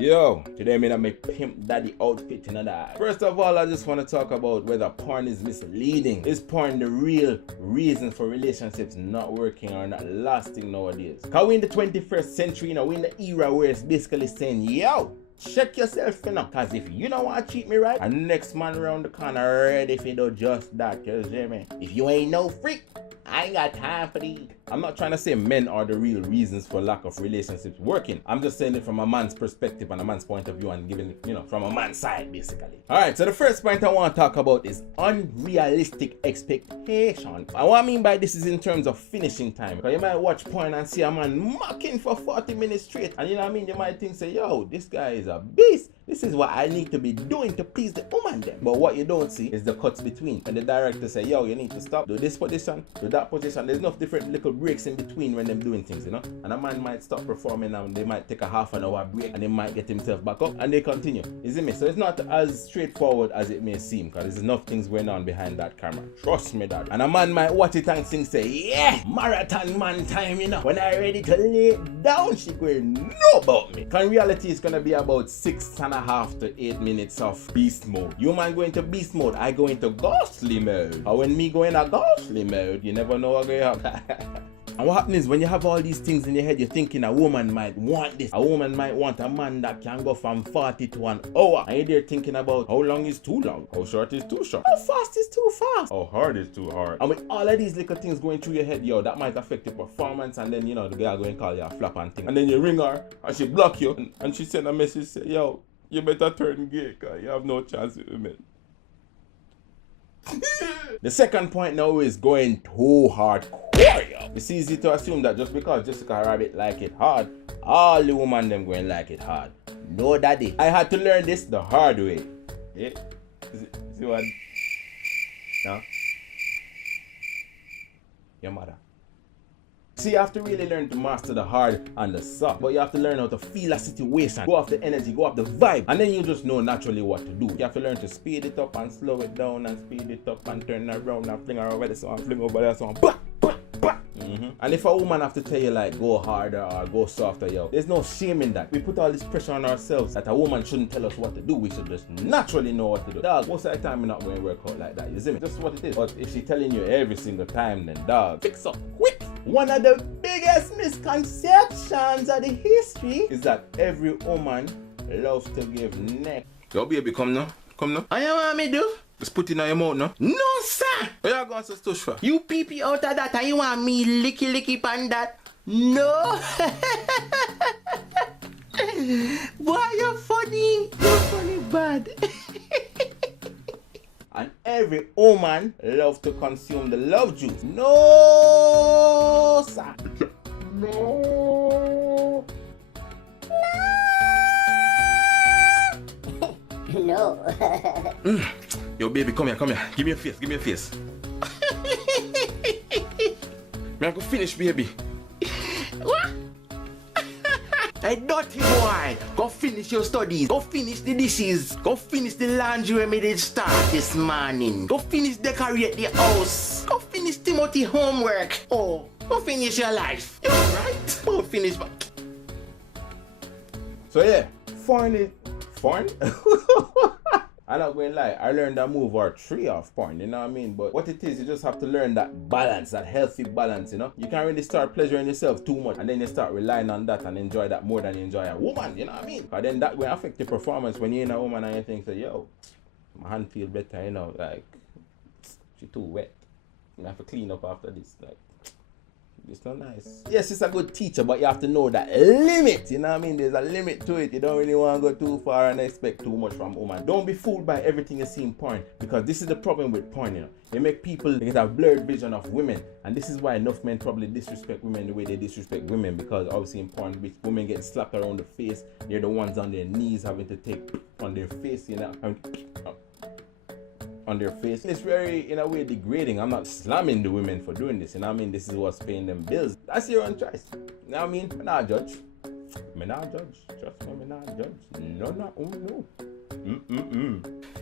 Yo, today I'm gonna make pimp daddy outfit in that. First of all, I just want to talk about whether porn is misleading. Is porn the real reason for relationships not working or not lasting nowadays? Cause we in the 21st century, we in the era where it's basically saying, yo, check yourself, cause if you don't want to treat me right, and the next man around the corner ready if you do just that, you hear me? If you ain't no freak, I ain't got time for these. I'm not trying to say men are the real reasons for lack of relationships working. I'm just saying it from a man's perspective and a man's point of view and giving it, from a man's side, basically. Alright, so the first point I want to talk about is unrealistic expectation. And what I mean by this is in terms of finishing time. Because you might watch porn and see a man mucking for 40 minutes straight. And you know what I mean? You might think, say, yo, this guy is a beast. This is what I need to be doing to please the woman then. But what you don't see is the cuts between. And the director say, yo, you need to stop, do this position, do that position. There's enough different little breaks in between when them doing things, And a man might stop performing and they might take a half an hour break and they might get himself back up and they continue. You see me? So it's not as straightforward as it may seem, because there's enough things going on behind that camera. Trust me, that. And a man might watch it and think, say, yeah, marathon man time, When I ready to lay it down, she going know about me. Because in reality, it's gonna be about 6.5 to 8 minutes of beast mode. You man go into beast mode, I go into ghostly mode. Or when me go in a ghostly mode, you never know what's going to happen. And what happens is when you have all these things in your head, you're thinking a woman might want this. A woman might want a man that can go from 40 to an hour. And you're there thinking about how long is too long, how short is too short, how fast is too fast, how hard is too hard. And with all of these little things going through your head, yo, that might affect your performance. And then, the girl going to call you a flap and thing. And then you ring her and she block you. And she send a message, say, yo, you better turn gay, because you have no chance with women. The second point now is going too hardcore. It's easy to assume that just because Jessica Rabbit like it hard, all the women them going like it hard. No, daddy. I had to learn this the hard way. Yeah? See what? No? Your mother. See, you have to really learn to master the hard and the soft. But you have to learn how to feel a situation. Go off the energy, go off the vibe. And then you just know naturally what to do. You have to learn to speed it up and slow it down and speed it up and turn around and fling her over this one, fling over this one. Bah, bah, bah. And if a woman have to tell you like go harder or go softer, yo, there's no shame in that. We put all this pressure on ourselves that a woman shouldn't tell us what to do. We should just naturally know what to do. Dog, most of the time we're not going to work out like that. You see me? Just what it is. But if she's telling you every single time, then dog, fix up quick. One of the biggest misconceptions of the history is that every woman loves to give neck. Yo, baby, come now. Come now. I want me do? Just put it in your mouth now. No, sir! Where you going to stush for? You pee out of that and you want me licky pan that? No! Boy, you're funny. You're funny bad. And every woman loves to consume the love juice. No, sir. No. No. Yo, baby, come here. Give me a face. Man, go finish, baby. What? Hey, dirty boy, go finish your studies. Go finish the dishes. Go finish the laundry we did start this morning. Go finish decorate the house. Go finish Timothy homework. Oh, go finish your life. You right? Go finish. So yeah, foreign. I'm not going to lie, I learned that move or 3 off porn, you know what I mean? But what it is, you just have to learn that balance, that healthy balance, You can't really start pleasuring yourself too much and then you start relying on that and enjoy that more than you enjoy a woman, you know what I mean? But then that will affect your performance when you're in a woman and you think, yo, my hand feel better, like, she's too wet. I have to clean up after this, like. It's not nice. Yes, it's a good teacher, but you have to know that limit. You know what I mean? There's a limit to it. You don't really want to go too far and expect too much from a woman. Don't be fooled by everything you see in porn, because this is the problem with porn, They make people get a blurred vision of women, and this is why enough men probably disrespect women the way they disrespect women, because obviously in porn, women get slapped around the face. They're the ones on their knees having to take on their face, on their face. It's very, in a way, degrading. I'm not slamming the women for doing this, This is what's paying them bills. That's your own choice. You know what I mean? I'm not judge. Trust me, I'm not judge. No.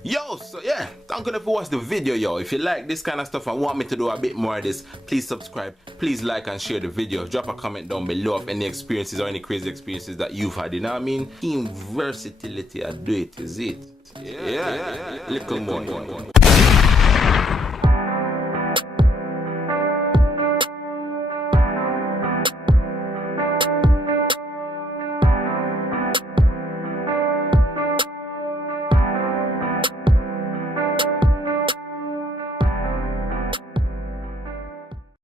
Yo, so yeah, thank you for watching the video, yo. If you like this kind of stuff and want me to do a bit more of this, please subscribe, please like and share the video. Drop a comment down below of any experiences or any crazy experiences that you've had, you know what I mean? Team versatility, I do it, is it? Yeah. Little more.